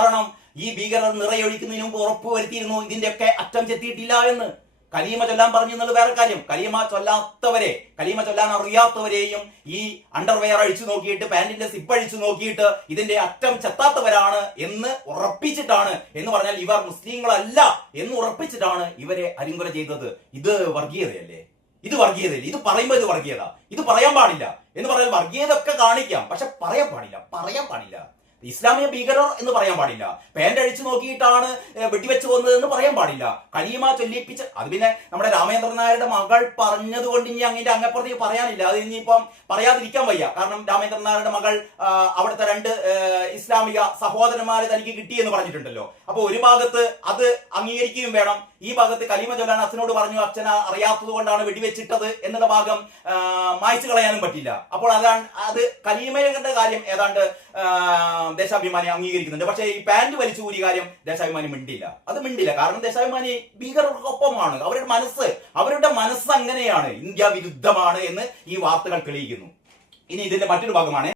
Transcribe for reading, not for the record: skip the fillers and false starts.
കാരണം ഈ ഭീകരർ നിറയൊഴിക്കുന്നതിന് മുമ്പ് ഉറപ്പുവരുത്തിയിരുന്നു ഇതിന്റെയൊക്കെ അറ്റം ചെത്തിയിട്ടില്ല എന്ന്. കലീമ ചൊല്ലാൻ പറഞ്ഞു എന്നുള്ള വേറെ കാര്യം. കലീമ ചൊല്ലാൻ അറിയാത്തവരെയും ഈ അണ്ടർവെയർ അഴിച്ചു നോക്കിയിട്ട് പാന്റിന്റെ സിപ്പ് അഴിച്ചു നോക്കിയിട്ട് ഇതിന്റെ അറ്റം ചെത്താത്തവരാണ് എന്ന് ഉറപ്പിച്ചിട്ടാണ്, എന്ന് പറഞ്ഞാൽ ഇവർ മുസ്ലിങ്ങളല്ല എന്ന് ഉറപ്പിച്ചിട്ടാണ് ഇവരെ അരിങ്കൊല ചെയ്തത്. ഇത് വർഗീയതയല്ലേ? ഇത് പറയുമ്പോൾ ഇത് വർഗീയത. ഇത് പറയാൻ പാടില്ല എന്ന് പറഞ്ഞാൽ വർഗീയത ഒക്കെ കാണിക്കാം, പക്ഷെ പറയാൻ പാടില്ല. ഇസ്ലാമിക ഭീകരർ എന്ന് പറയാൻ പാടില്ല. പാന്റ് അഴിച്ചു നോക്കിയിട്ടാണ് വെടിവെച്ച് വന്നതെന്ന് പറയാൻ പാടില്ല. കലീമ ചൊല്ലിപ്പിച്ച് അത് പിന്നെ നമ്മുടെ രാമചന്ദ്രൻ നായരുടെ മകൾ പറഞ്ഞത് കൊണ്ട് ഇനി അങ്ങനെ അങ്ങപ്പുറത്തേക്ക് പറയാനില്ല. അത് ഇനിയിപ്പം പറയാതിരിക്കാൻ വയ്യ. കാരണം രാമചന്ദ്രൻ നായരുടെ മകൾ അവിടുത്തെ 2 ഇസ്ലാമിക സഹോദരന്മാരെ തനിക്ക് കിട്ടിയെന്ന് പറഞ്ഞിട്ടുണ്ടല്ലോ. അപ്പൊ ഒരു ഭാഗത്ത് അത് അംഗീകരിക്കുകയും വേണം, ഈ ഭാഗത്ത് കലീമ ചൊല്ലാൻ അച്ഛനോട് പറഞ്ഞു, അച്ഛൻ അറിയാത്തത് കൊണ്ടാണ് വെടിവെച്ചിട്ടത് എന്നുള്ള ഭാഗം മായ്ച്ചു കളയാനും പറ്റില്ല. അപ്പോൾ അത് കലീമയുടെ കാര്യം ഏതാണ്ട് ദേശാഭിമാനി അംഗീകരിക്കുന്നുണ്ട്. പക്ഷേ ഈ പാന്റ് വലിച്ചു കൂടിയ കാര്യം ദേശാഭിമാനി മിണ്ടില്ല. കാരണം ദേശാഭിമാനി ഭീകരർക്കൊപ്പമാണ്. അവരുടെ മനസ്സ് അങ്ങനെയാണ്, ഇന്ത്യ വിരുദ്ധമാണ് എന്ന് ഈ വാർത്തകൾ തെളിയിക്കുന്നു. ഇനി ഇതിന്റെ മറ്റൊരു ഭാഗമാണ്